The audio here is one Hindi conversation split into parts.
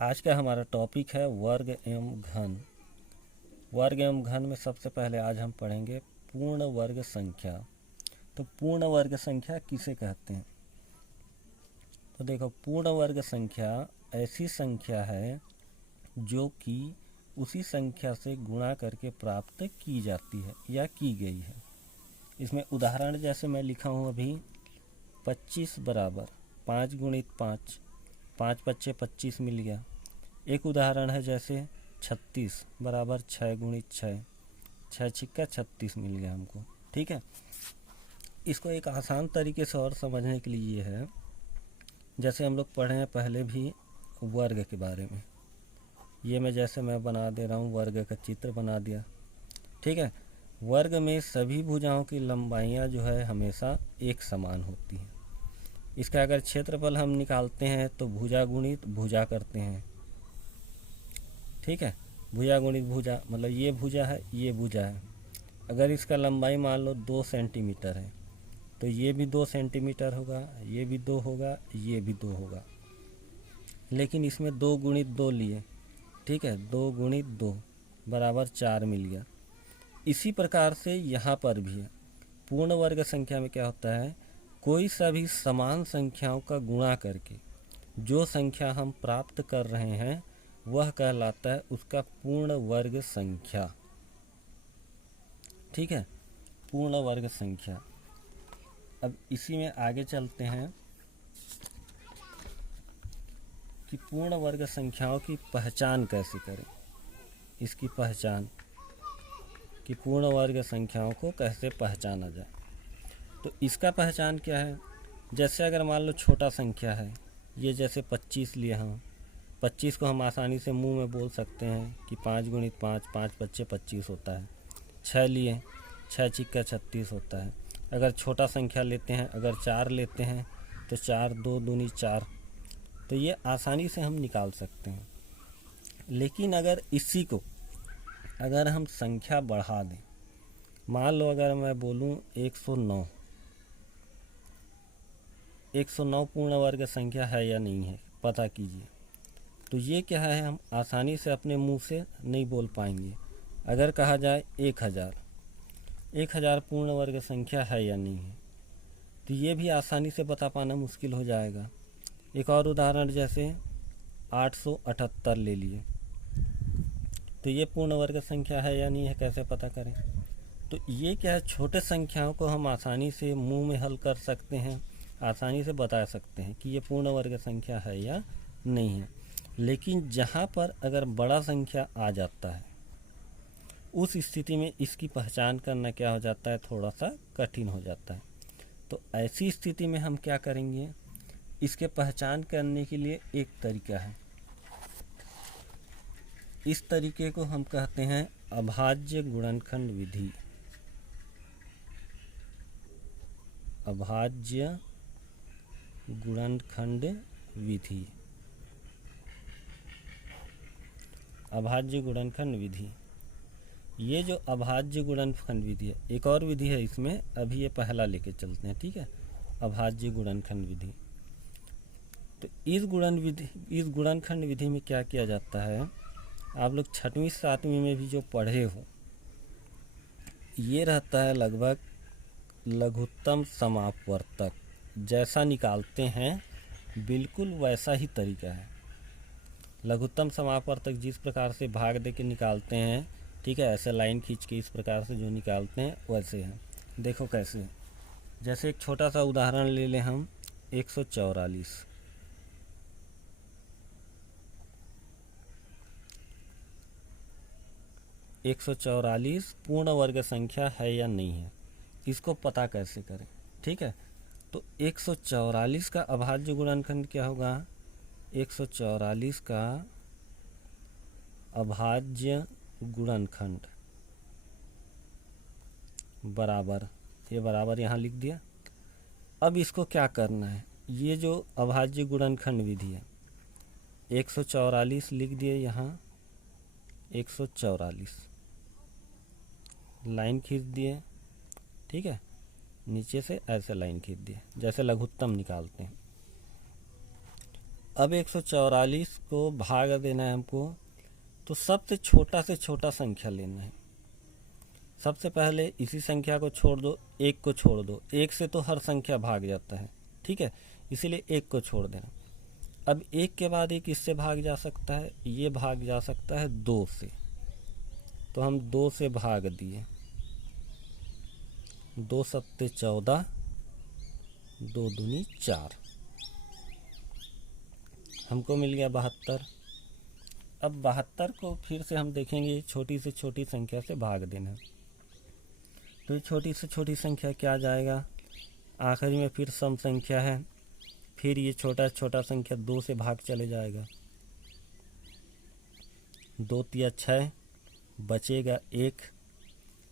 आज का हमारा टॉपिक है वर्ग एवं घन। वर्ग एवं घन में सबसे पहले आज हम पढ़ेंगे पूर्ण वर्ग संख्या। तो पूर्ण वर्ग संख्या किसे कहते हैं? तो देखो, पूर्ण वर्ग संख्या ऐसी संख्या है जो कि उसी संख्या से गुणा करके प्राप्त की जाती है या की गई है। इसमें उदाहरण जैसे मैं लिखा हूँ अभी 25 बराबर 5 गुणित 5, 5 पच्चे 25 मिल गया। एक उदाहरण है जैसे 36 बराबर 6 गुणित 6, 6 छिक्का 36 मिल गया हमको। ठीक है, इसको एक आसान तरीके से और समझने के लिए ये है, जैसे हम लोग पढ़े हैं पहले भी वर्ग के बारे में। ये मैं बना दे रहा हूँ, वर्ग का चित्र बना दिया। ठीक है, वर्ग में सभी भुजाओं की लंबाइयाँ जो है हमेशा एक समान होती हैं। इसका अगर क्षेत्रफल हम निकालते हैं तो भुजा गुणित भुजा करते हैं। ठीक है, भुजा गुणित भुजा मतलब ये भुजा है ये भुजा है। अगर इसका लंबाई मान लो 2 सेंटीमीटर है तो ये भी 2 सेंटीमीटर होगा, ये भी 2 होगा, ये भी 2 होगा। लेकिन इसमें 2 गुणित 2 लिए। ठीक है, 2 गुणित 2 बराबर 4 मिल गया। इसी प्रकार से यहाँ पर भी है। पूर्ण वर्ग संख्या में क्या होता है, कोई सा भी समान संख्याओं का गुणा करके जो संख्या हम प्राप्त कर रहे हैं वह कहलाता है उसका पूर्ण वर्ग संख्या। ठीक है, पूर्ण वर्ग संख्या। अब इसी में आगे चलते हैं कि पूर्ण वर्ग संख्याओं की पहचान कैसे करें। इसकी पहचान कि पूर्ण वर्ग संख्याओं को कैसे पहचाना जाए। तो इसका पहचान क्या है, जैसे अगर मान लो छोटा संख्या है, ये जैसे 25 लिए हम, 25 को हम आसानी से मुंह में बोल सकते हैं कि 5 गुणित 5, 5 पच्चे 25 होता है। 6 लिए, 6 छिक्का 36 होता है। अगर छोटा संख्या लेते हैं, अगर 4 लेते हैं तो 4 2 दूनी 4, तो ये आसानी से हम निकाल सकते हैं। लेकिन अगर इसी को अगर हम संख्या बढ़ा दें, मान लो अगर मैं बोलूँ 109, 109 पूर्ण वर्ग संख्या है या नहीं है पता कीजिए। तो ये क्या है, हम आसानी से अपने मुंह से नहीं बोल पाएंगे। अगर कहा जाए 1000, 1000 पूर्ण वर्ग संख्या है या नहीं है, तो ये भी आसानी से बता पाना मुश्किल हो जाएगा। एक और उदाहरण जैसे 878 ले लिए, तो ये पूर्ण वर्ग संख्या है या नहीं है, कैसे पता करें? तो ये क्या है, छोटे संख्याओं को हम आसानी से मुंह में हल कर सकते हैं, आसानी से बता सकते हैं कि ये पूर्ण वर्ग संख्या है या नहीं है। लेकिन जहाँ पर अगर बड़ा संख्या आ जाता है उस स्थिति में इसकी पहचान करना क्या हो जाता है, थोड़ा सा कठिन हो जाता है। तो ऐसी स्थिति में हम क्या करेंगे, इसके पहचान करने के लिए एक तरीका है। इस तरीके को हम कहते हैं अभाज्य गुणनखंड विधि। अभाज्य गुणनखंड विधि, अभाज्य गुणनखंड विधि। ये जो अभाज्य गुणनखंड विधि है, एक और विधि है इसमें, अभी ये पहला लेके चलते हैं। ठीक है, अभाज्य गुणनखंड विधि। तो इस गुणनखंड विधि में क्या किया जाता है, आप लोग 6वीं 7वीं में भी जो पढ़े हो, ये रहता है लगभग लघुत्तम समापवर्तक जैसा निकालते हैं, बिल्कुल वैसा ही तरीका है। लघुत्तम समापवर्तक जिस प्रकार से भाग दे के निकालते हैं, ठीक है, ऐसे लाइन खींच के इस प्रकार से जो निकालते हैं वैसे हैं। देखो कैसे, जैसे एक छोटा सा उदाहरण ले लें हम 144। 144 पूर्ण वर्ग संख्या है या नहीं है, इसको पता कैसे करें? ठीक है, तो 144 का अभाज्य गुणनखंड क्या होगा, 144 का अभाज्य गुणनखंड बराबर, ये बराबर यहाँ लिख दिया। अब इसको क्या करना है, ये जो अभाज्य गुणनखंड विधि है, 144 लिख दिए यहाँ, 144 लाइन खींच दिए। ठीक है, नीचे से ऐसे लाइन खींच दिए जैसे लघुत्तम निकालते हैं। अब 144 को भाग देना है हमको, तो सबसे छोटा से छोटा संख्या लेना है। सबसे पहले इसी संख्या को छोड़ दो, एक को छोड़ दो, एक से तो हर संख्या भाग जाता है, ठीक है, इसीलिए एक को छोड़ देना। अब एक के बाद एक इससे भाग जा सकता है, ये भाग जा सकता है 2 से, तो हम 2 से भाग दिए, 2 सत्ते 14, 2 दूनी 4, हमको मिल गया 72। अब 72 को फिर से हम देखेंगे छोटी से छोटी संख्या से भाग देना, तो ये छोटी से छोटी संख्या क्या जाएगा, आखिरी में फिर सम संख्या है, फिर ये छोटा छोटा संख्या 2 से भाग चले जाएगा, 2 तिया 6, बचेगा 1,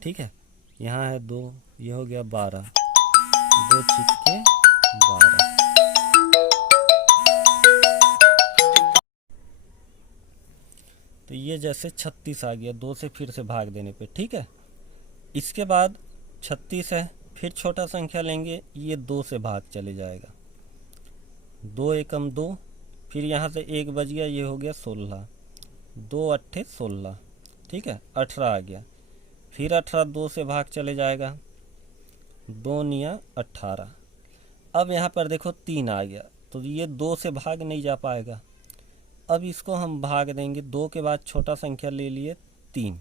ठीक है, यहाँ है 2, ये हो गया 12, 2 छिक्के 12। तो ये जैसे 36 आ गया 2 से फिर से भाग देने पे, ठीक है। इसके बाद 36 है, फिर छोटा संख्या लेंगे, ये 2 से भाग चले जाएगा, 2 एकम 2, फिर यहाँ से 1 बच गया, ये हो गया 16, 2 अट्ठे 16, ठीक है, 18 आ गया, फिर 18 2 से भाग चले जाएगा, 2 निया 18। अब यहाँ पर देखो 3 आ गया, तो ये 2 से भाग नहीं जा पाएगा। अब इसको हम भाग देंगे, 2 के बाद छोटा संख्या ले लिए 3,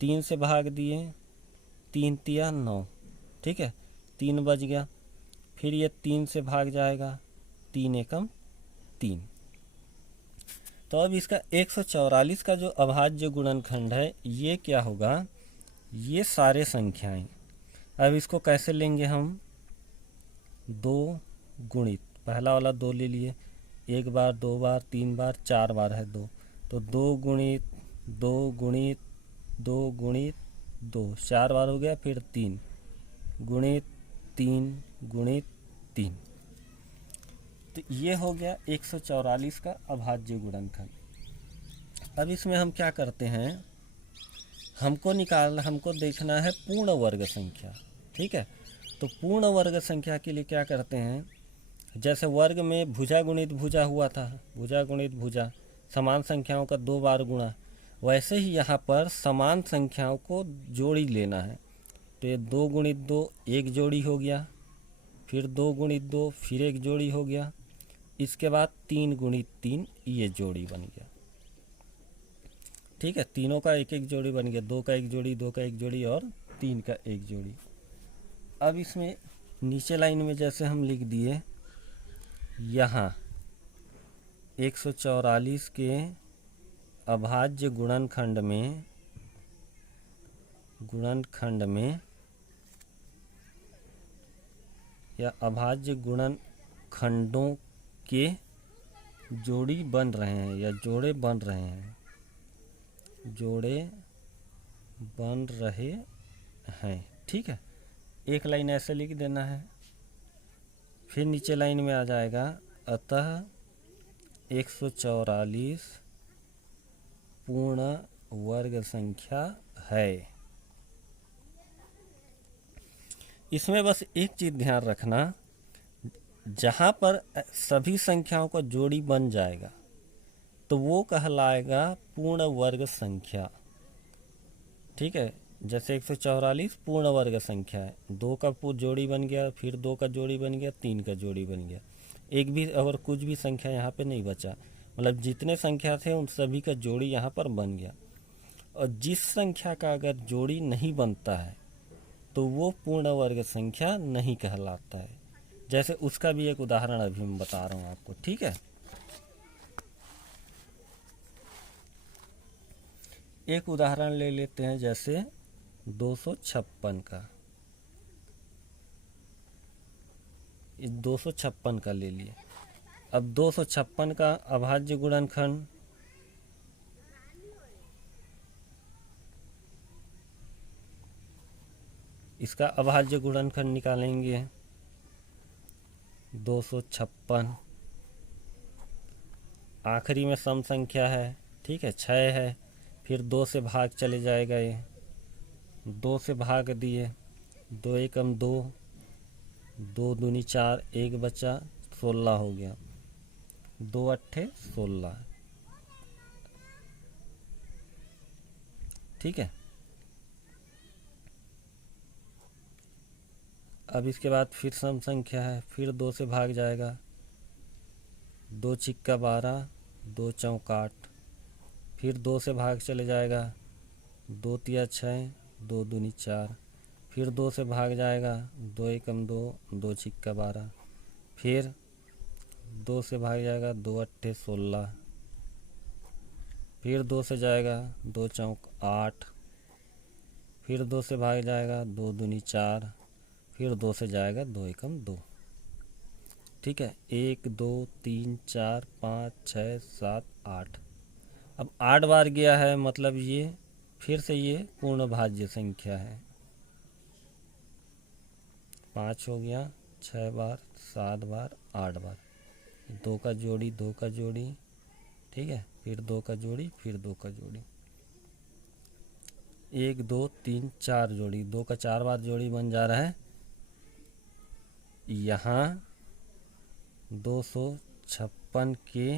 3 से भाग दिए, 3 तिया 9, ठीक है, 3 बच गया, फिर ये 3 से भाग जाएगा, 3 एकम 3। तो अब इसका 144 का जो अभाज्य गुणनखंड है ये क्या होगा, ये सारे संख्याएं। अब इसको कैसे लेंगे हम, 2 गुणित, पहला वाला 2 ले लिए, 1 बार 2 बार 3 बार 4 बार है 2, तो 2 गुणित 2 गुणित 2 गुणित 2, 4 बार हो गया, फिर 3 गुणित 3 गुणित 3। तो ये हो गया 144 का अभाज्य गुणनखंड। अब इसमें हम क्या करते हैं, हमको देखना है पूर्ण वर्ग संख्या, ठीक है। तो पूर्ण वर्ग संख्या के लिए क्या करते हैं, जैसे वर्ग में भुजा गुणित भुजा हुआ था, भुजा गुणित भुजा समान संख्याओं का 2 बार गुणा, वैसे ही यहाँ पर समान संख्याओं को जोड़ी लेना है। तो ये 2 गुणित 2 एक जोड़ी हो गया, फिर 2 गुणित 2 फिर एक जोड़ी हो गया, इसके बाद 3 गुणित 3 ये जोड़ी बन गया, ठीक है, तीनों का एक एक जोड़ी बन गया, 2 का एक जोड़ी, 2 का एक जोड़ी और 3 का एक जोड़ी। अब इसमें नीचे लाइन में जैसे हम लिख दिए, यहाँ 144 के अभाज्य गुणनखंड में या अभाज्य गुणनखंडों के जोड़ी बन रहे हैं या जोड़े बन रहे हैं, जोड़े बन रहे हैं, ठीक है। एक लाइन ऐसे लिख देना है, फिर नीचे लाइन में आ जाएगा, अतः 144 पूर्ण वर्ग संख्या है। इसमें बस एक चीज़ ध्यान रखना, जहाँ पर सभी संख्याओं का जोड़ी बन जाएगा तो वो कहलाएगा पूर्ण वर्ग संख्या, ठीक है। जैसे 144 पूर्ण वर्ग संख्या है, 2 का जोड़ी बन गया, फिर 2 का जोड़ी बन गया, 3 का जोड़ी बन गया, एक भी और कुछ भी संख्या यहाँ पे नहीं बचा, मतलब जितने संख्या थे उन सभी का जोड़ी यहाँ पर बन गया। और जिस संख्या का अगर जोड़ी नहीं बनता है तो वो पूर्ण वर्ग संख्या नहीं कहलाता है। जैसे उसका भी एक उदाहरण अभी मैं बता रहा हूँ आपको, ठीक है। एक उदाहरण ले लेते हैं, जैसे 256 का, 256 का ले लिए। अब 256 का अभाज्य गुणनखंड, इसका अभाज्य गुणनखंड निकालेंगे, 256 आखिरी में सम संख्या है, ठीक है, 6 है, फिर 2 से भाग चले जाएगा, ये 2 से भाग दिए, 2 एकम 2, 2 दूनी 4, एक बचा, 16 हो गया, 2 अट्ठे 16। ठीक है। अब इसके बाद फिर सम संख्या है, फिर 2 से भाग जाएगा, 2 छिक्का 12, 2 चौक 8, फिर 2 से भाग चले जाएगा, 2 तिया 6, 2 दूनी 4, फिर 2 से भाग जाएगा, 2 एकम 2, 2 छिक्का 12, फिर 2 से भाग जाएगा, 2 अट्ठे 16, फिर 2 से जाएगा, 2 चौक 8, फिर 2 से भाग जाएगा, 2 दूनी 4, फिर 2 से जाएगा, 2 एकम 2। ठीक है, 1 2 3 4 5 6 7 8। अब 8 बार गया है, मतलब ये फिर से ये पूर्ण भाज्य संख्या है। 5 हो गया, 6 बार, 7 बार, 8 बार, 2 का जोड़ी, 2 का जोड़ी, ठीक है, फिर 2 का जोड़ी, फिर 2 का जोड़ी, 1 2 3 4 जोड़ी, 2 का 4 बार जोड़ी बन जा रहा है। यहाँ 256 के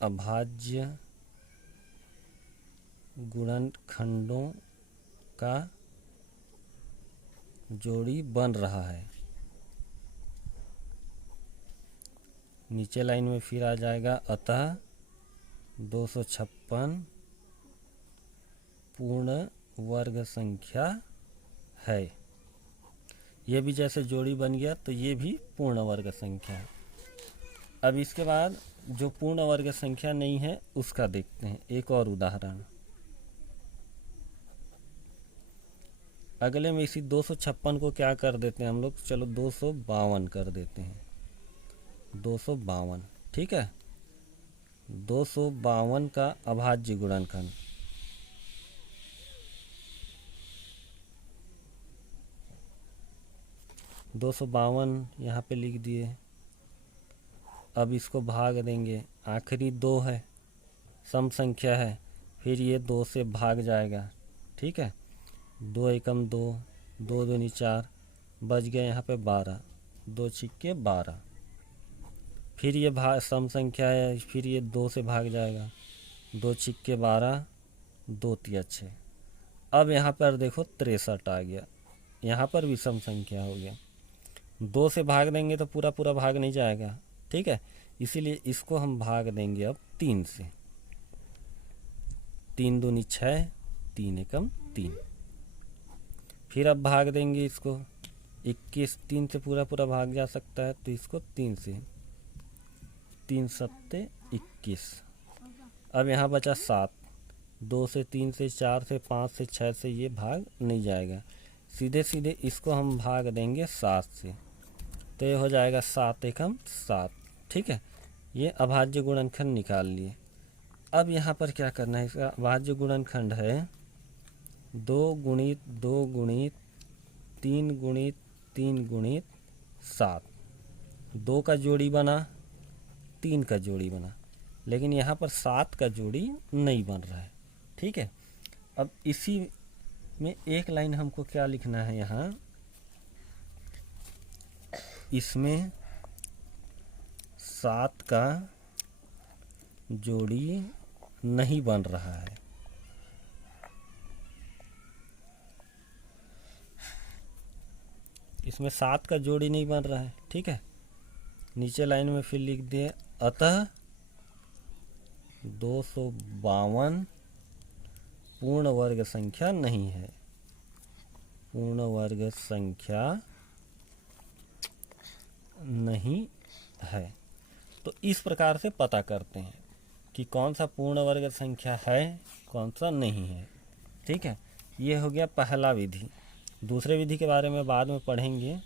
अभाज्य गुणनखंडों का जोड़ी बन रहा है। नीचे लाइन में फिर आ जाएगा, अतः 256 पूर्ण वर्ग संख्या है। ये भी जैसे जोड़ी बन गया तो ये भी पूर्ण वर्ग संख्या है। अब इसके बाद जो पूर्ण वर्ग संख्या नहीं है उसका देखते हैं एक और उदाहरण। अगले में इसी 256 को क्या कर देते हैं हम लोग, चलो 252 कर देते हैं, 252। ठीक है, 252 का अभाज्य गुणनखंड, यहाँ पे लिख दिए। अब इसको भाग देंगे, आखिरी 2 है, सम संख्या है, फिर ये 2 से भाग जाएगा। ठीक है, 2 एकम 2, 2 दूनी 4, बच गया यहाँ पे 12, 2 छिक्के 12, फिर ये भाग सम संख्या है, फिर ये 2 से भाग जाएगा, 2 छिक्के 12, 2 तिया 6। अब यहाँ पर देखो 63 आ गया, यहाँ पर भी सम संख्या हो गया। 2 से भाग देंगे तो पूरा पूरा भाग नहीं जाएगा। ठीक है, इसीलिए इसको हम भाग देंगे अब 3 से, 3 दूनी 6, 3 एकम 3। फिर अब भाग देंगे इसको 21, 3 से पूरा पूरा भाग जा सकता है तो इसको 3 से, 3 सत्ते 21। अब यहाँ बचा 7, 2 से, 3 से, 4 से, 5 से, 6 से ये भाग नहीं जाएगा, सीधे सीधे इसको हम भाग देंगे 7 से, तो ये हो जाएगा 7 एकम 7। ठीक है, ये अभाज्य गुणनखंड निकाल लिए। अब यहाँ पर क्या करना है, इसका अभाज्य गुणनखंड है 2 गुणित 2 गुणित 3 गुणित 3 गुणित 7। 2 का जोड़ी बना, 3 का जोड़ी बना, लेकिन यहाँ पर 7 का जोड़ी नहीं बन रहा है। ठीक है, अब इसी में एक लाइन हमको क्या लिखना है, यहाँ इसमें 7 का जोड़ी नहीं बन रहा है। इसमें 7 का जोड़ी नहीं बन रहा है। ठीक है, नीचे लाइन में फिर लिख दिए, अतः 252 पूर्ण वर्ग संख्या नहीं है, पूर्ण वर्ग संख्या नहीं है। तो इस प्रकार से पता करते हैं कि कौन सा पूर्ण वर्ग संख्या है, कौन सा नहीं है। ठीक है, ये हो गया पहला विधि। दूसरे विधि के बारे में बाद में पढ़ेंगे।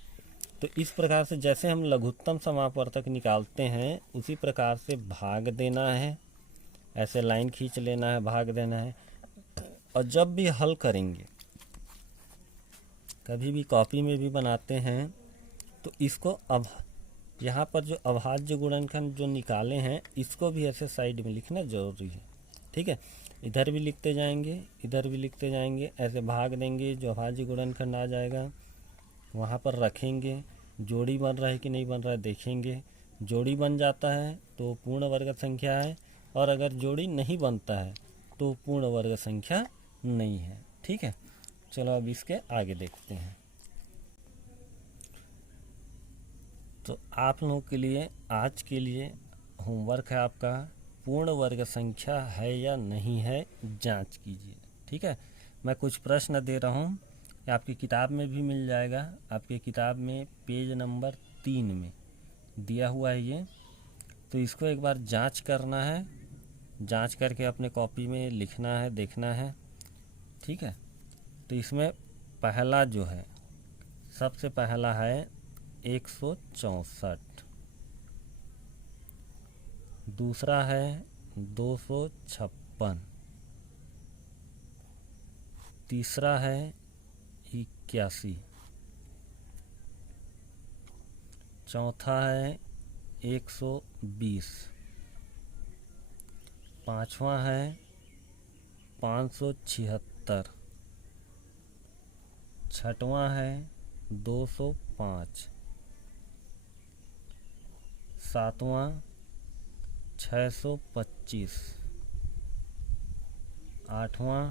तो इस प्रकार से जैसे हम लघुत्तम समापवर्तक निकालते हैं उसी प्रकार से भाग देना है, ऐसे लाइन खींच लेना है, भाग देना है। और जब भी हल करेंगे, कभी भी कॉपी में भी बनाते हैं, तो इसको अब यहाँ पर जो अभाज्य गुणनखंड जो निकाले हैं इसको भी ऐसे साइड में लिखना जरूरी है। ठीक है, इधर भी लिखते जाएंगे, इधर भी लिखते जाएंगे, ऐसे भाग देंगे, जो अभाज्य गुणनखंड आ जाएगा वहाँ पर रखेंगे। जोड़ी बन रहा है कि नहीं बन रहा है देखेंगे। जोड़ी बन जाता है तो पूर्ण वर्ग संख्या है, और अगर जोड़ी नहीं बनता है तो पूर्ण वर्ग संख्या नहीं है। ठीक है, चलो अब इसके आगे देखते हैं। तो आप लोगों के लिए आज के लिए होमवर्क है आपका, पूर्ण वर्ग संख्या है या नहीं है जांच कीजिए। ठीक है, मैं कुछ प्रश्न दे रहा हूँ, आपकी किताब में भी मिल जाएगा। आपकी किताब में पेज नंबर 3 में दिया हुआ है ये, तो इसको एक बार जांच करना है, जांच करके अपने कॉपी में लिखना है, देखना है। ठीक है, तो इसमें पहला जो है, सबसे पहला है 164, दूसरा है 256, तीसरा है 81, चौथा है 120, पांचवा है 576, छठवां है 205, सातवां 625, आठवां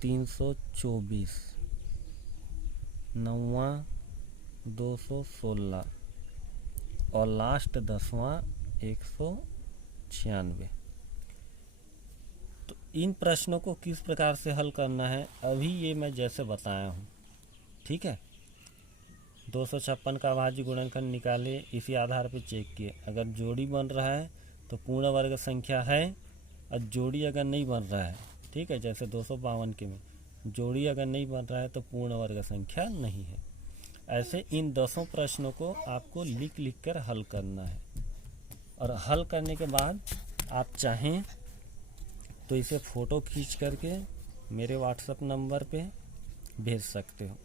324, नौवां 216 और लास्ट 10वां 196। तो इन प्रश्नों को किस प्रकार से हल करना है अभी ये मैं जैसे बताया हूँ। ठीक है, 256 का अभाज्य गुणनखंड निकाले, इसी आधार पर चेक किए, अगर जोड़ी बन रहा है तो पूर्ण वर्ग संख्या है, और जोड़ी अगर नहीं बन रहा है, ठीक है, जैसे 252 के में जोड़ी अगर नहीं बन रहा है तो पूर्ण वर्ग संख्या नहीं है। ऐसे इन 10 प्रश्नों को आपको लिख लिख कर हल करना है, और हल करने के बाद आप चाहें तो इसे फ़ोटो खींच करके मेरे व्हाट्सएप नंबर पे भेज सकते हो।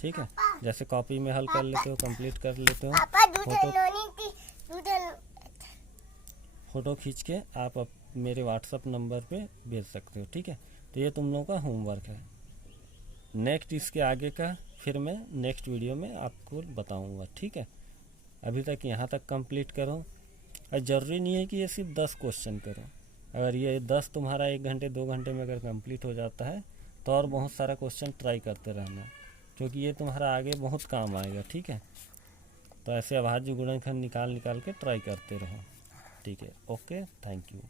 ठीक है, जैसे कॉपी में हल कर लेते हो, कंप्लीट कर लेते हो, फ़ोटो खींच के आप मेरे व्हाट्सएप नंबर पे भेज सकते हो। ठीक है, तो ये तुम लोगों का होमवर्क है। नेक्स्ट इसके आगे का फिर मैं नेक्स्ट वीडियो में आपको बताऊंगा। ठीक है, अभी तक यहाँ तक कंप्लीट करो, और ज़रूरी नहीं है कि ये सिर्फ 10 क्वेश्चन करो। अगर ये 10 तुम्हारा 1 घंटे 2 घंटे में अगर कंप्लीट हो जाता है तो और बहुत सारा क्वेश्चन ट्राई करते रहना, क्योंकि ये तुम्हारा आगे बहुत काम आएगा। ठीक है, तो ऐसे अभाज्य गुणनखंड निकाल के ट्राई करते रहो। ठीक है, ओके, थैंक यू।